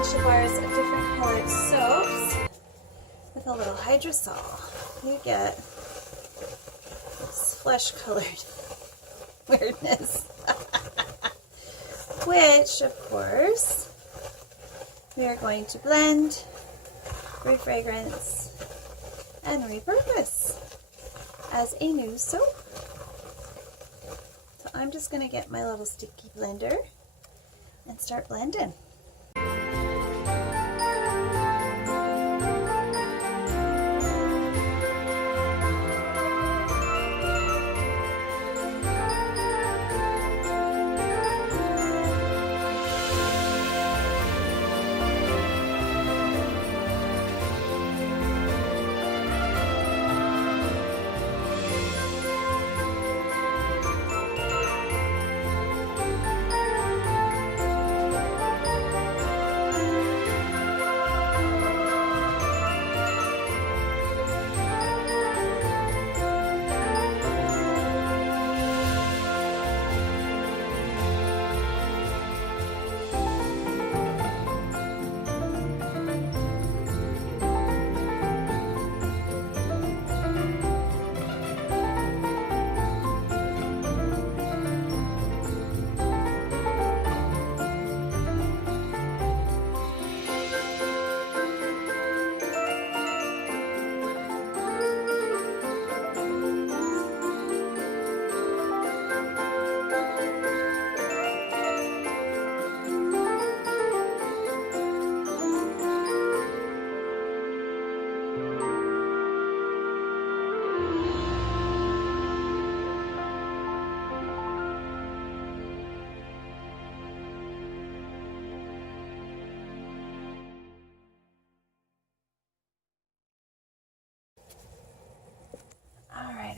bunch of bars of different colored soaps with a little hydrosol. You get this flesh-colored weirdness, which, of course, we are going to blend, refragrance, and repurpose as a new soap. So I'm just going to get my little sticky blender and start blending.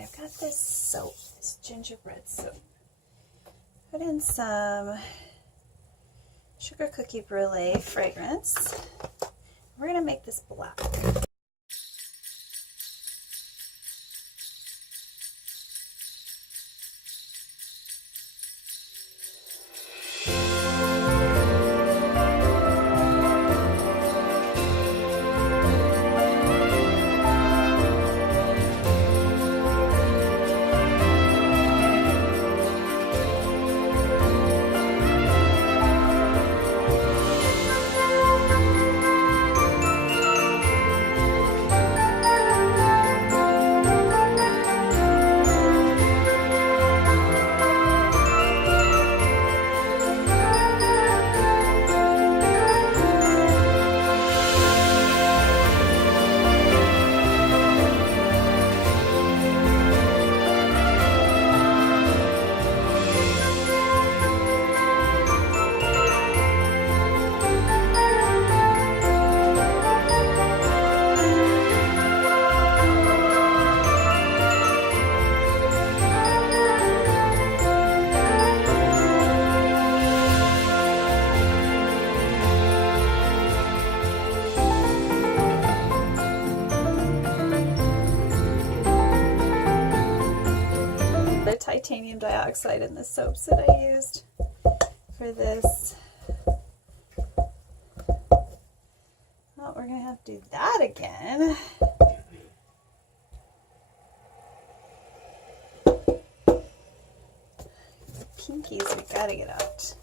I've got this soap, this gingerbread soap. Put in some sugar cookie brulee fragrance. We're going to make this black. Titanium dioxide in the soaps that I used for this. Well, we're going to have to do that again. The pinkies we got to get out.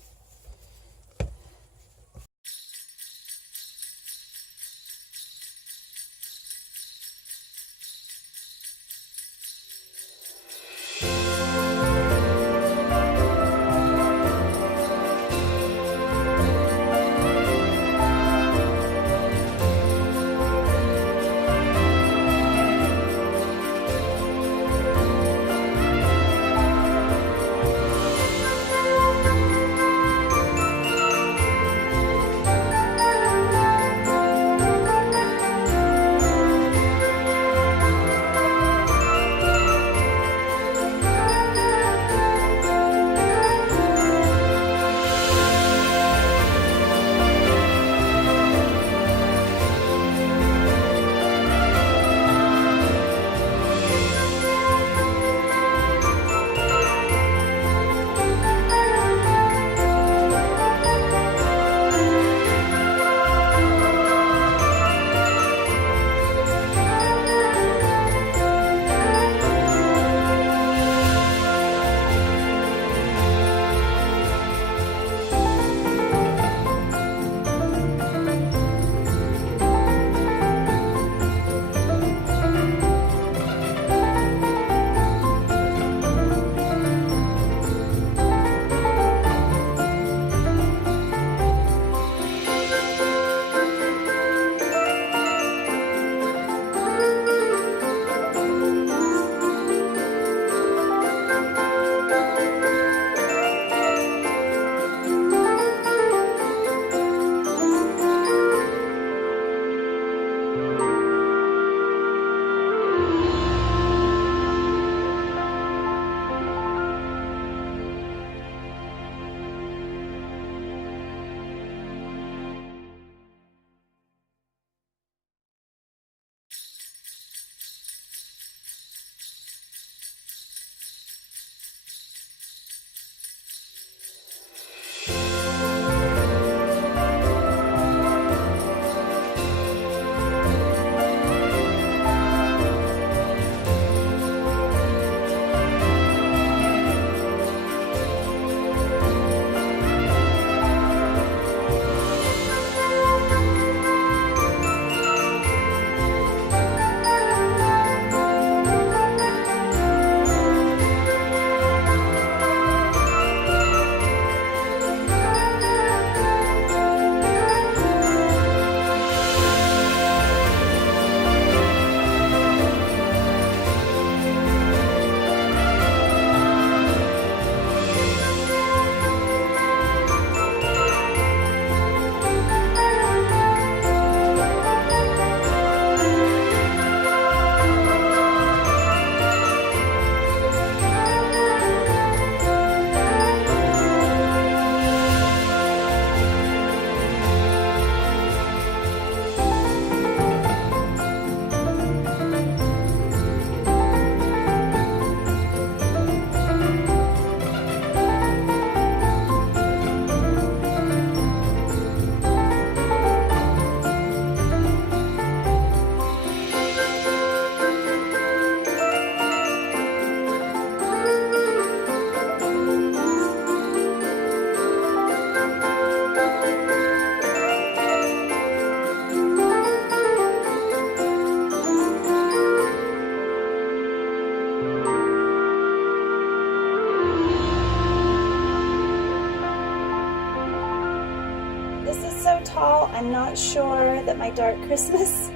I'm not sure that my dark Christmas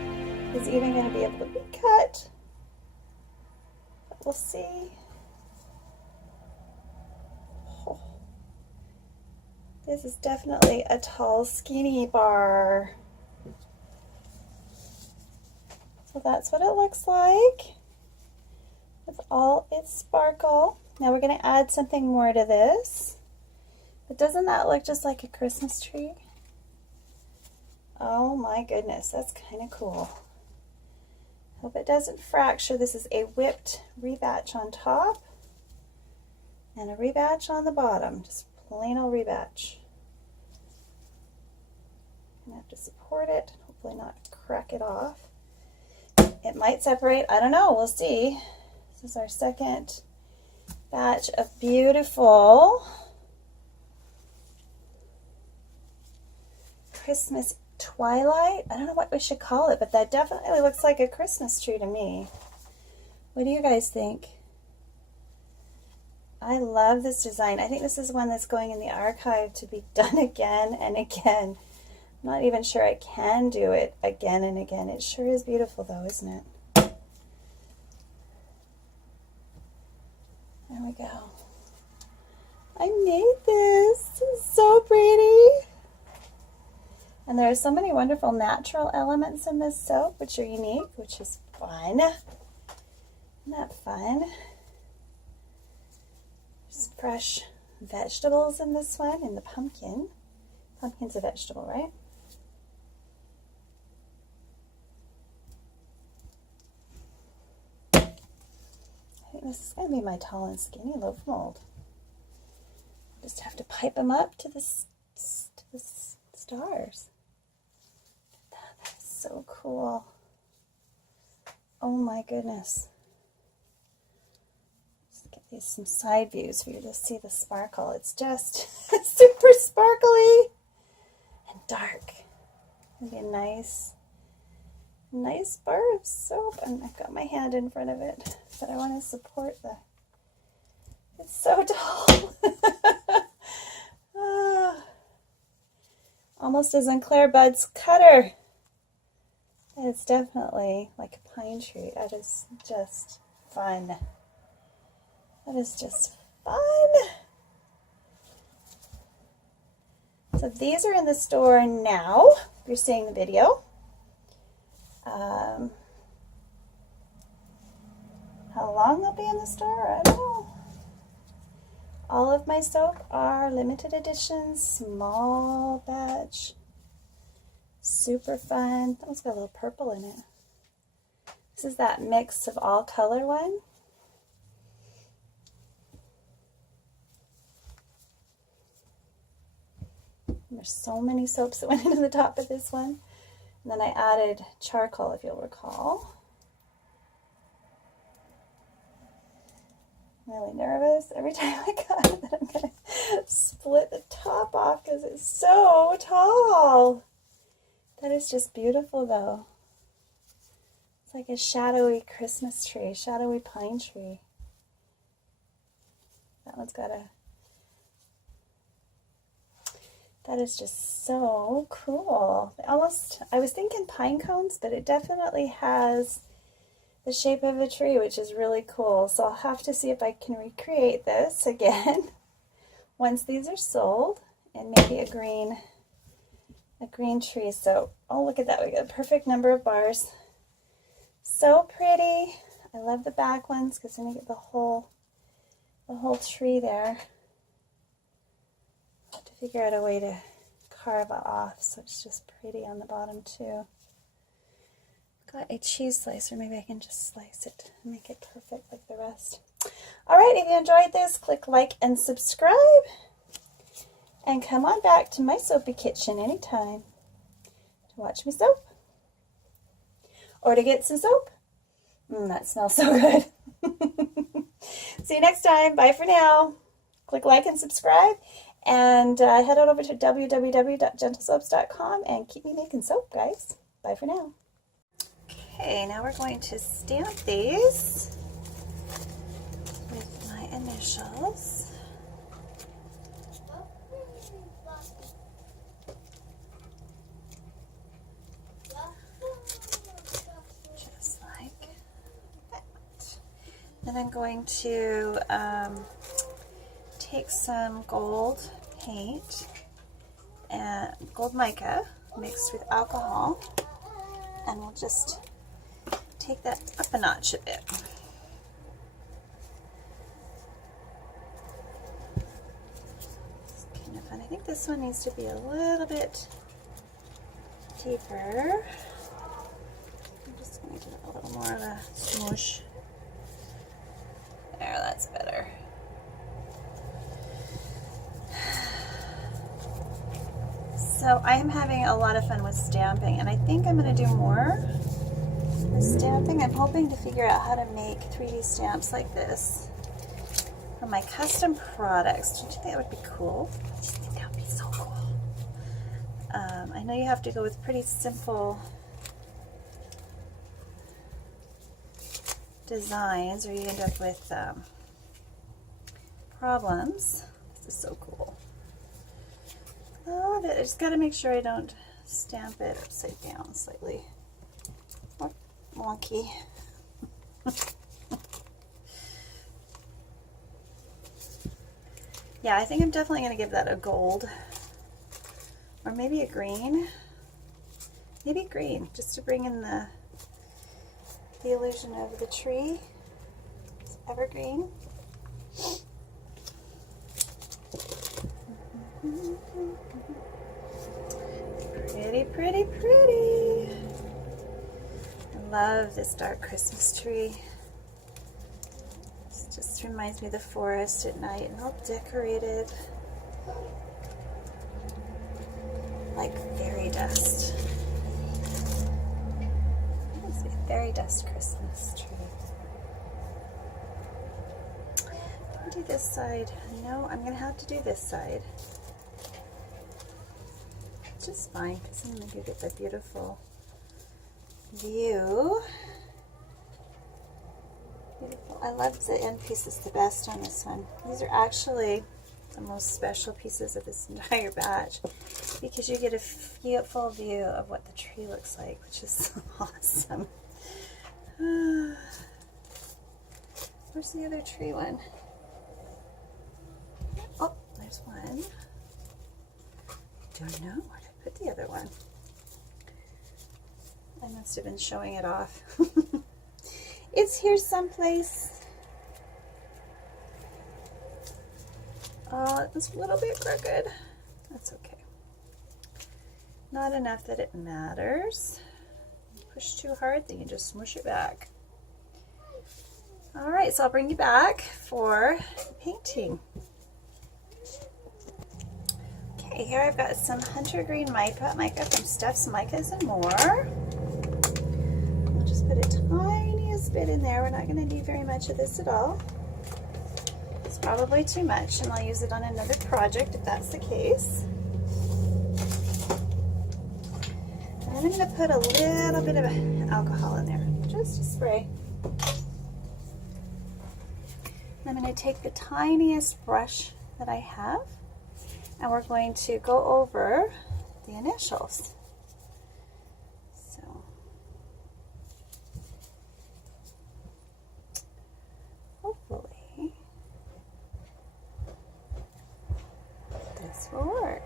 is even going to be able to be cut. But we'll see. Oh. This is definitely a tall, skinny bar. So that's what it looks like with all its sparkle. Now we're going to add something more to this. But doesn't that look just like a Christmas tree? Oh my goodness, that's kind of cool. Hope it doesn't fracture. This is a whipped rebatch on top and a rebatch on the bottom. Just plain old rebatch. I'm going to have to support it, hopefully not crack it off. It might separate, I don't know, we'll see. This is our second batch of beautiful Christmas twilight. I don't know what we should call it, but that definitely looks like a Christmas tree to me. What do you guys think? I love this design. I think this is one that's going in the archive to be done again and again. I'm not even sure I can do it again and again. It sure is beautiful though, isn't it? There we go. I made this. It's so pretty. And there are so many wonderful natural elements in this soap, which are unique, which is fun. Isn't that fun? There's fresh vegetables in this one, in the pumpkin. Pumpkin's a vegetable, right? I think this is going to be my tall and skinny loaf mold. Just have to pipe them up to the stars. That is so cool. Oh my goodness. Let's get these some side views for you to see the sparkle. It's just super sparkly and dark. It'll be a nice bar of soap, and I've got my hand in front of it, but I want to support the, it's so tall. Almost as in Claire Bud's cutter. It's definitely like a pine tree. That is just fun. That is just fun. So these are in the store now, if you're seeing the video. How long they'll be in the store, I don't know. All of my soap are limited edition, small batch, super fun. That one's got a little purple in it. This is that mix of all color one. And there's so many soaps that went into the top of this one. And then I added charcoal, if you'll recall. I'm really nervous every time I cut it that I'm going to split the top off because it's so tall. That is just beautiful though. It's like a shadowy Christmas tree, shadowy pine tree. That one's got a... That is just so cool. Almost, I was thinking pine cones, but it definitely has the shape of a tree, which is really cool. So I'll have to see if I can recreate this again once these are sold, and maybe a green tree. So, oh, look at that. We got a perfect number of bars. So pretty. I love the back ones because then you get the whole tree there. I'll have to figure out a way to carve it off so it's just pretty on the bottom too. Got a cheese slicer. Maybe I can just slice it and make it perfect like the rest. All right, if you enjoyed this, click like and subscribe. And come on back to my soapy kitchen anytime to watch me soap or to get some soap. That smells so good. See you next time. Bye for now. Click like and subscribe, and head on over to www.gentlesoaps.com and keep me making soap, guys. Bye for now. Okay, now we're going to stamp these with my initials. Then I'm going to take some gold paint and gold mica mixed with alcohol, and we'll just take that up a notch a bit. It's kind of fun. I think this one needs to be a little bit deeper. I'm just going to give it a little more of a smoosh. There, that's better. So I am having a lot of fun with stamping, and I think I'm going to do more with stamping. I'm hoping to figure out how to make 3D stamps like this for my custom products. Don't you think that would be cool? I just think that would be so cool. I know you have to go with pretty simple designs, or you end up with problems. This is so cool. I love it. I just got to make sure I don't stamp it upside down slightly. Or wonky. Yeah, I think I'm definitely going to give that a gold. Or maybe a green. Maybe green, just to bring in the illusion of the tree. It's evergreen. Pretty, pretty, pretty. I love this dark Christmas tree. It just reminds me of the forest at night, and all decorated like fairy dust. It's a fairy dust Christmas tree. I'll do this side. No, I'm going to have to do this side. Which is fine, because I'm going to get that beautiful view. Beautiful. I love the end pieces the best on this one. These are actually the most special pieces of this entire batch, because you get a full view of what the tree looks like, which is awesome. Where's the other tree one? Oh, there's one. Don't know where to put the other one. I must have been showing it off. It's here someplace. It's a little bit crooked. That's okay. Not enough that it matters. Push too hard, then you just smush it back. All right, so I'll bring you back for painting. Okay, here I've got some Hunter Green mica from Steph's Micas and More. We'll just put a tiniest bit in there. We're not going to need very much of this at all. It's probably too much, and I'll use it on another project if that's the case. And then I'm going to put a little bit of alcohol in there, just a spray. And I'm going to take the tiniest brush that I have, and we're going to go over the initials. So, hopefully this will work.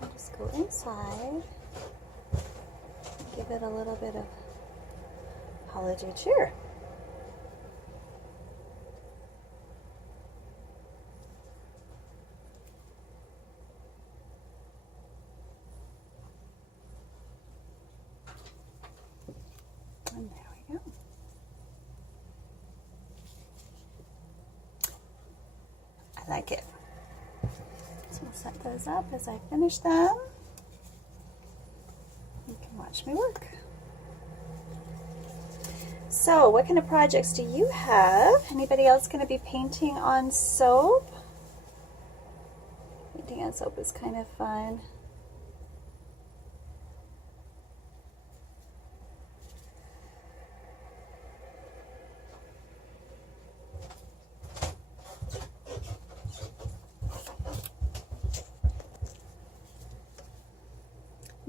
I'll just go inside, give it a little bit of holiday cheer. And there we go. I like it. So we'll set those up as I finish them. You can watch me work. So, what kind of projects do you have? Anybody else going to be painting on soap? Painting on soap is kind of fun.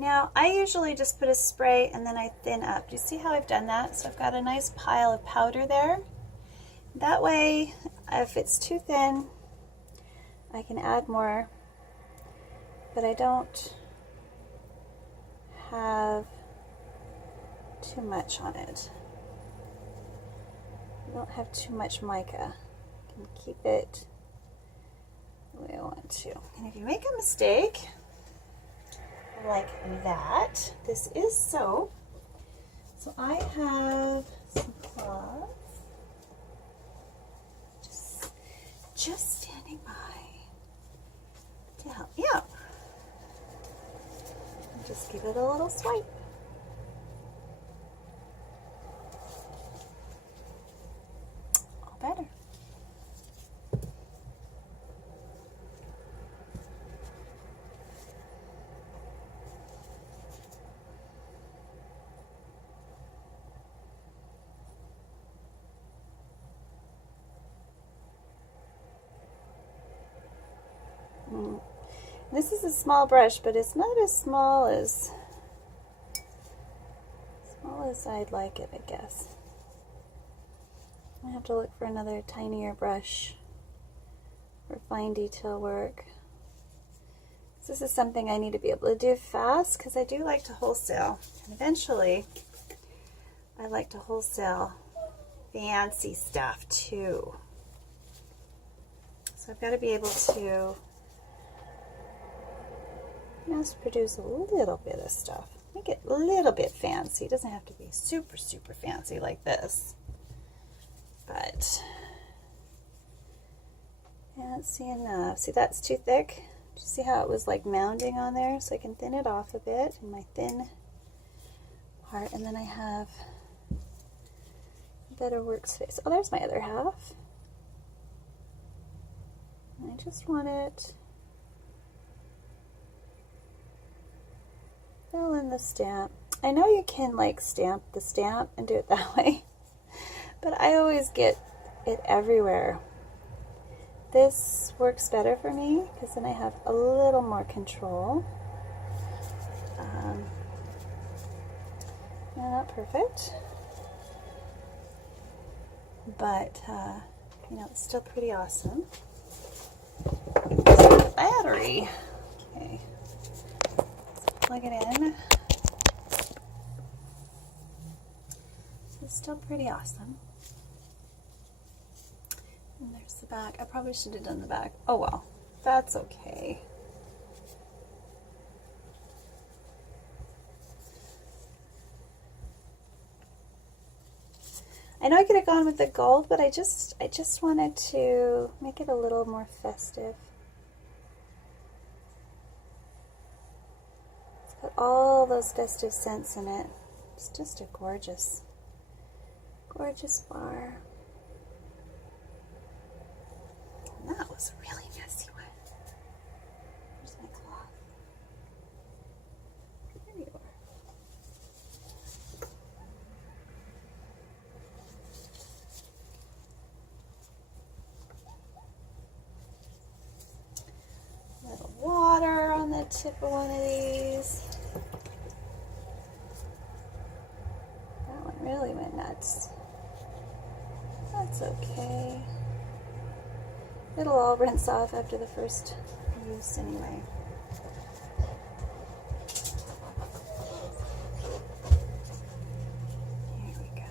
Now, I usually just put a spray and then I thin up. Do you see how I've done that? So I've got a nice pile of powder there. That way, if it's too thin, I can add more, but I don't have too much on it. I don't have too much mica. I can keep it the way I want to. And if you make a mistake, like that, this is soap. So I have some cloths just standing by to help me out. And just give it a little swipe. All better. This is a small brush, but it's not as small as I'd like it, I guess. I have to look for another tinier brush for fine detail work. This is something I need to be able to do fast because I do like to wholesale. And eventually, I like to wholesale fancy stuff too. So I've got to be able to mass produce a little bit of stuff. Make it a little bit fancy. It doesn't have to be super, super fancy like this. But can't see enough. See, that's too thick. Do you see how it was like mounding on there? So I can thin it off a bit in my thin part. And then I have a better workspace. Oh, there's my other half. And I just want it fill in the stamp. I know you can like stamp the stamp and do it that way, but I always get it everywhere. This works better for me because then I have a little more control. Not perfect, but you know, it's still pretty awesome. Battery. Okay. Plug it in. It's still pretty awesome. And there's the back. I probably should have done the back. Oh well, that's okay. I know I could have gone with the gold, but I just wanted to make it a little more festive. It's got all those festive scents in it. It's just a gorgeous, gorgeous bar. And that was a really messy one. Where's my cloth? There you are. A little water on the tip of one of these. That one really went nuts. That's okay. It'll all rinse off after the first use anyway. Here we go.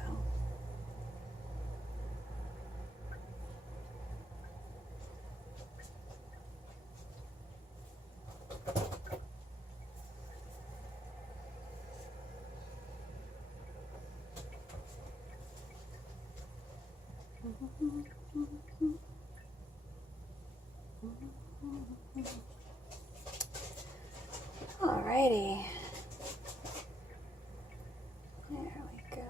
Alrighty. There we go.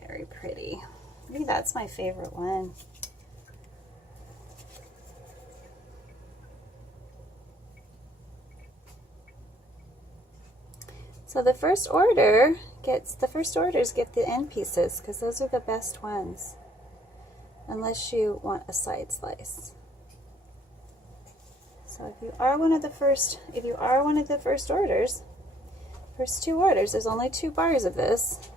Very pretty. I think that's my favorite one. So the first orders get the end pieces because those are the best ones. unless you want a side slice. So if you are one of the first orders, first 2 orders, there's only 2 bars of this.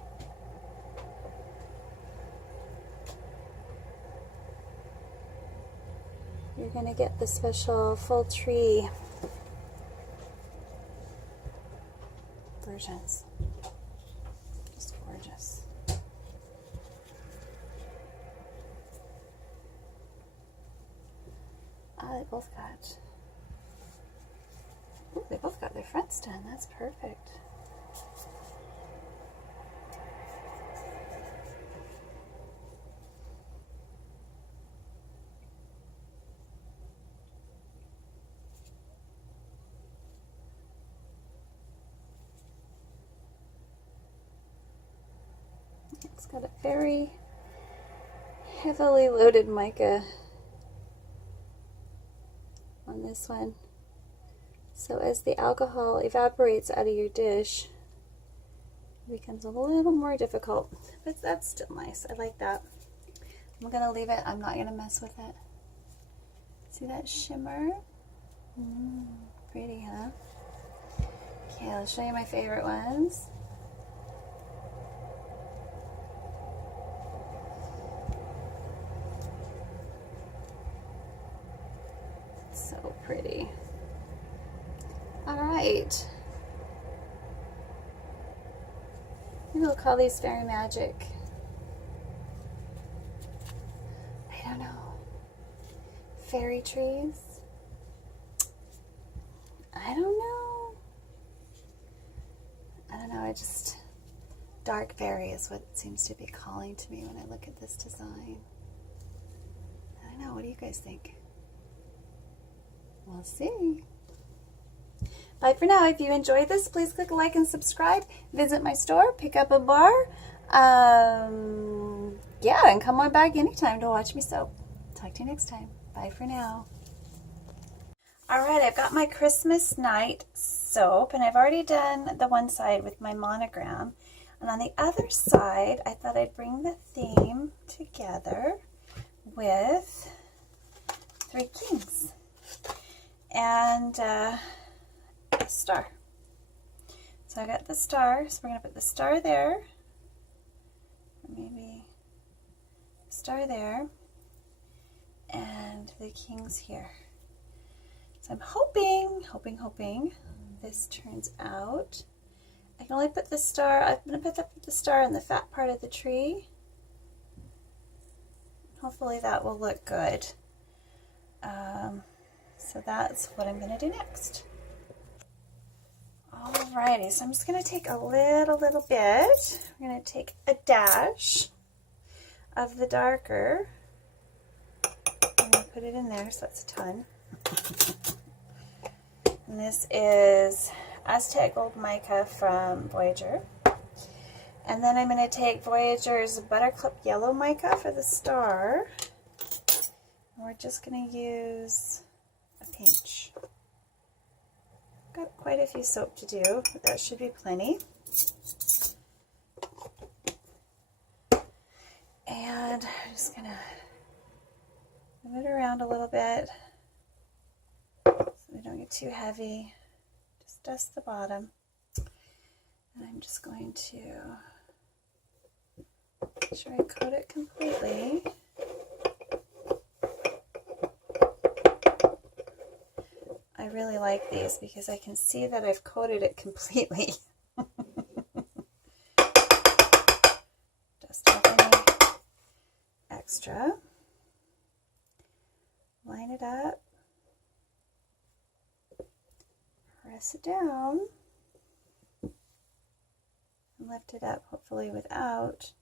You're going to get the special full tree versions. Just gorgeous. Oh, they both got their fronts done. That's perfect. It's got a very heavily loaded mica on this one. So as the alcohol evaporates out of your dish, it becomes a little more difficult, but that's still nice. I like that. I'm going to leave it. I'm not going to mess with it. See that shimmer? Pretty, huh? Okay, I'll show you my favorite ones. So pretty. All right. Maybe we'll call these fairy magic. I don't know. Fairy trees? I don't know. I just, dark fairy is what it seems to be calling to me when I look at this design. I don't know. What do you guys think? We'll see. Bye for now. If you enjoyed this, please click like and subscribe. Visit my store, pick up a bar. Yeah, and come on back anytime to watch me sew. Talk to you next time. Bye for now. Alright, I've got my Christmas night soap, and I've already done the one side with my monogram. And on the other side, I thought I'd bring the theme together with 3 kings and a star. So I got the star, so we're going to put the star there, or maybe star there, and the kings here. So I'm hoping this turns out. I can only put the star, I'm going to put the star in the fat part of the tree. Hopefully that will look good. So that's what I'm going to do next. Alrighty, so I'm just going to take a little bit. We're going to take a dash of the darker. I'm going to put it in there, so that's a ton. And this is Aztec Gold Mica from Voyager. And then I'm going to take Voyager's Buttercup Yellow Mica for the star. And we're just going to use a pinch. Got quite a few soap to do, but that should be plenty. And I'm just going to move it around a little bit so we don't get too heavy. Just dust the bottom. And I'm just going to make sure I coat it completely. I really like these because I can see that I've coated it completely. Dust off any extra. Line it up. Press it down. And lift it up, hopefully without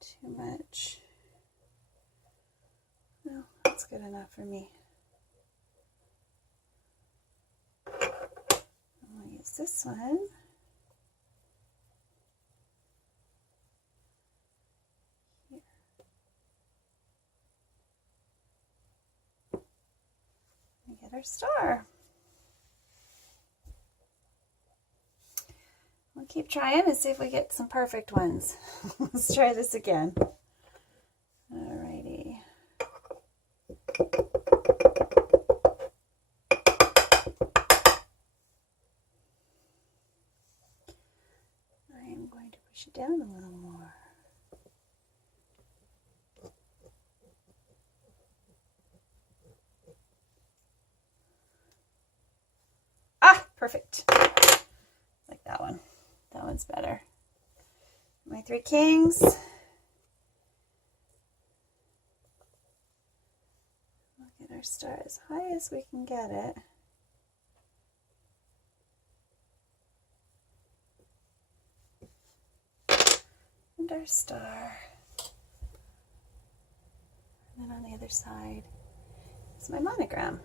too much. No, that's good enough for me. I'll use this one. Here. And get our star. We'll keep trying and see if we get some perfect ones. Let's try this again. imperfect. Like that one. That one's better. My 3 kings. We'll get our star as high as we can get it. And our star. And then on the other side is my monogram.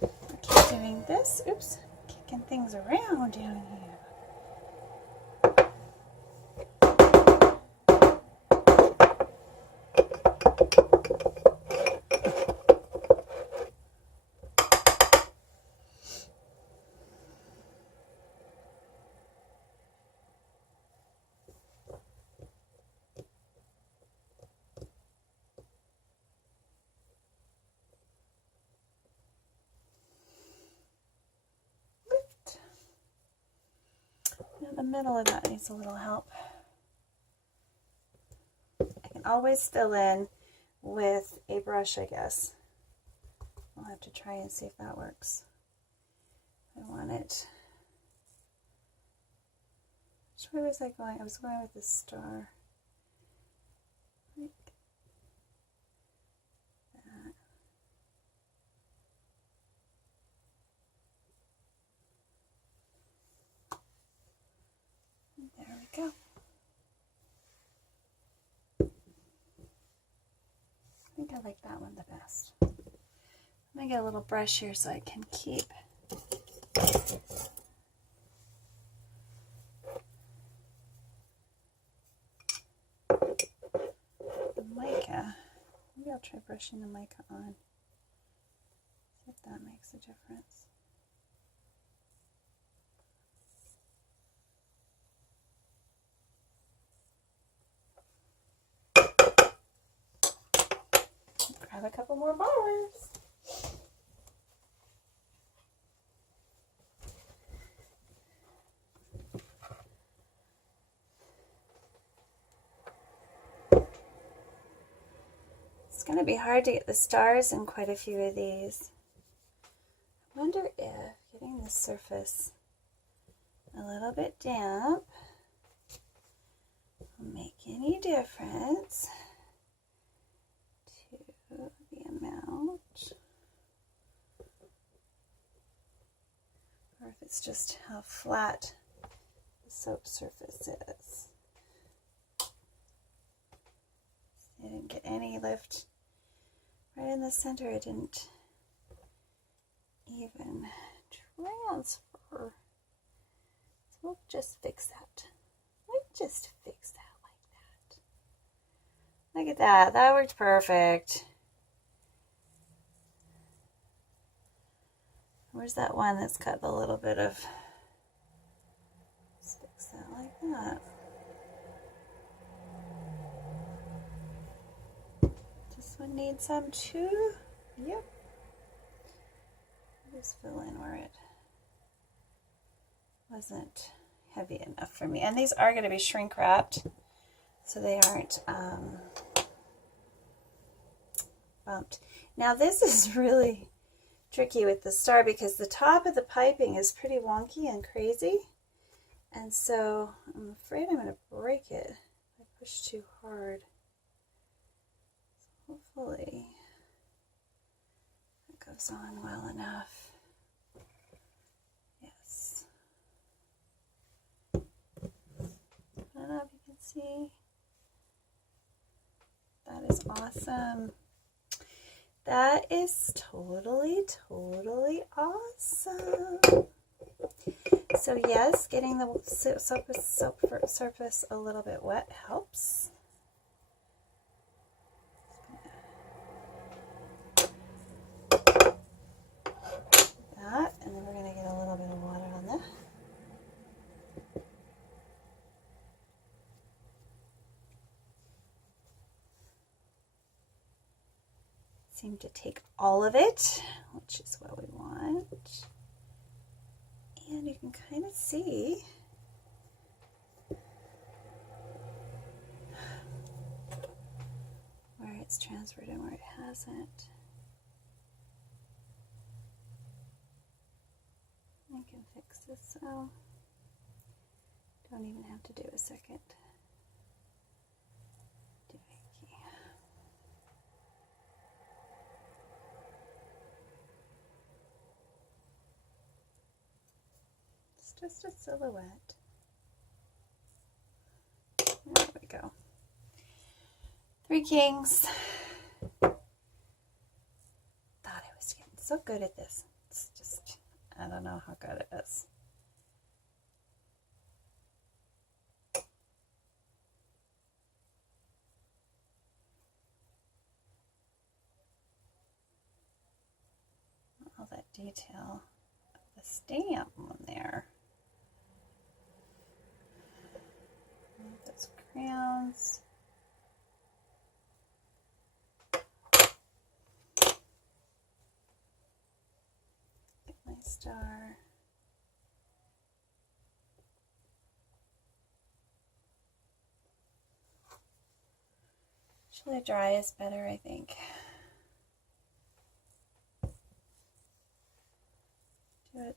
I'll keep doing this. Oops, kicking things around down here. The middle of that needs a little help. I can always fill in with a brush, I guess. I'll have to try and see if that works. I want it. Which way was I going? I was going with the star. Like that. There we go. I think I like that one the best. I'm going to get a little brush here so I can keep the mica. Maybe I'll try brushing the mica on. See if that makes a difference. Grab a couple more bars. It's going to be hard to get the stars in quite a few of these. I wonder if getting the surface a little bit damp will make any difference to the amount, or if it's just how flat the soap surface is. I didn't get any lift right in the center. I didn't even transfer. So we'll just fix that. We'll just fix that like that. Look at that. That worked perfect. Where's that one that's got a little bit of... Let's fix that like that. This one needs some too. Yep. Just fill in where it wasn't heavy enough for me. And these are going to be shrink wrapped, so they aren't bumped. Now this is really tricky with the star because the top of the piping is pretty wonky and crazy, and so I'm afraid I'm going to break it if I push too hard. So hopefully that goes on well enough. Yes. I don't know if you can see. That is awesome. That is totally, totally awesome. So yes, getting the soap surface a little bit wet helps. That, and then we're going to get a little bit of water on that. Seem to take all of it, which is what we want. And you can kind of see where it's transferred and where it hasn't. So don't even have to do a second doohickey. It's just a silhouette. There we go. 3 kings. Thought I was getting so good at this. It's just, I don't know how good it is. All that detail of the stamp on there. Those crayons. Get my star. Actually, dry is better, I think. Do it.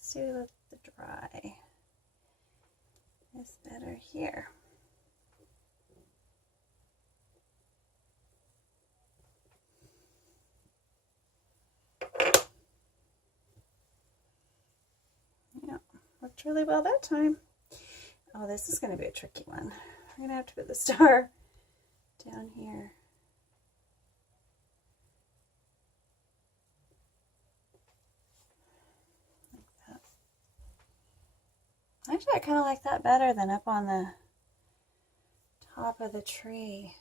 See what the dry is better here. Yeah, worked really well that time. Oh, this is going to be a tricky one. I'm going to have to put the star down here. Actually, I kind of like that better than up on the top of the tree.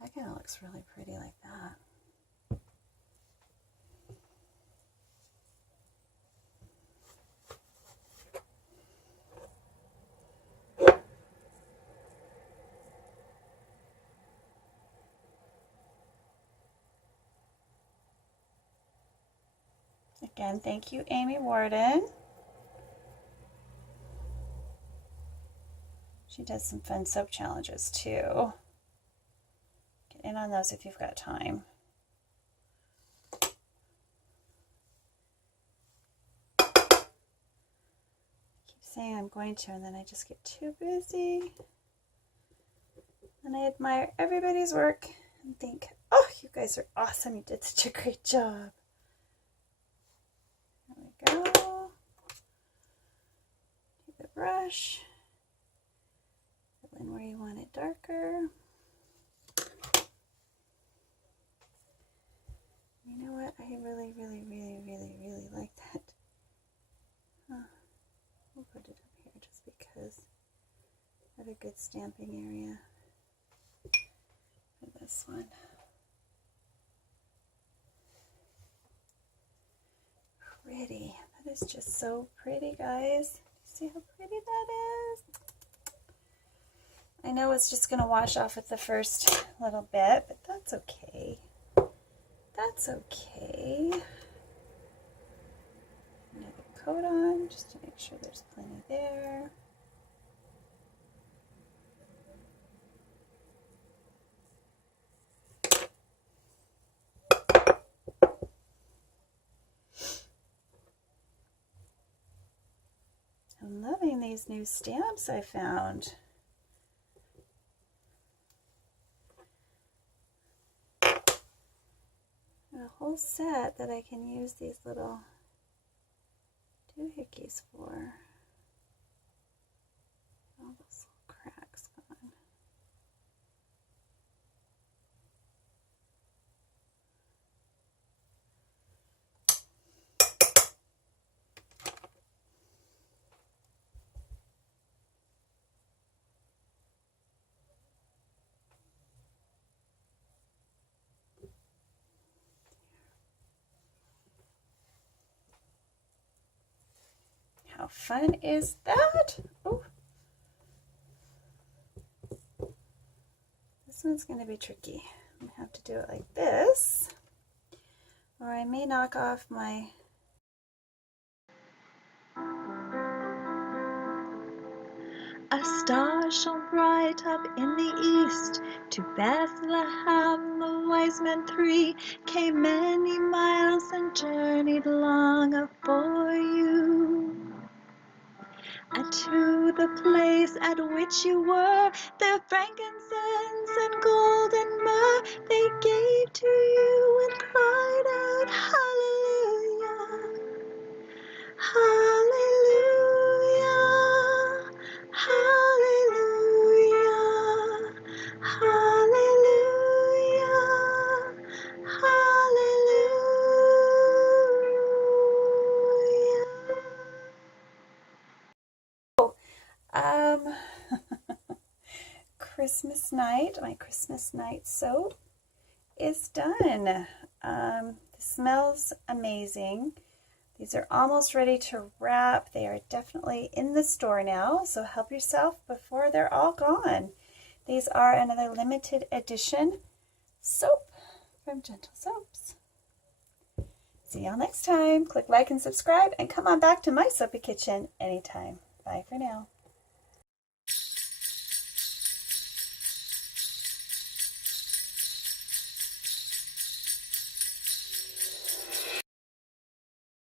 That kind of looks really pretty like that. Again, thank you, Amy Warden. She does some fun soap challenges too. Get in on those if you've got time. I keep saying I'm going to, and then I just get too busy. And I admire everybody's work and think, oh, you guys are awesome. You did such a great job. There we go. Take the brush. And where you want it darker. You know what? I really like that. We'll put it up here just because I have a good stamping area for this one. Pretty. That is just so pretty, guys. See how pretty that is? I know it's just going to wash off with the first little bit, but that's okay. That's okay. Another coat on just to make sure there's plenty there. I'm loving these new stamps I found. A whole set that I can use these little doohickeys for. All those little cracks gone. How fun is that? Ooh. This one's going to be tricky. I'm going to have to do it like this, or I may knock off my A star shone bright up in the east. To Bethlehem the wise men three came many miles and journeyed long afore you. And to the place at which you were, their frankincense and gold and myrrh they gave to you and cried out, Hallelujah, Hallelujah, Hallelujah, Hallelujah, Hallelujah. Christmas night, my Christmas night soap is done. It smells amazing. These are almost ready to wrap. They are definitely in the store now, so help yourself before they're all gone. These are another limited edition soap from Jentle Soaps. See y'all next time. Click like and subscribe, and come on back to my soapy kitchen anytime. Bye for now.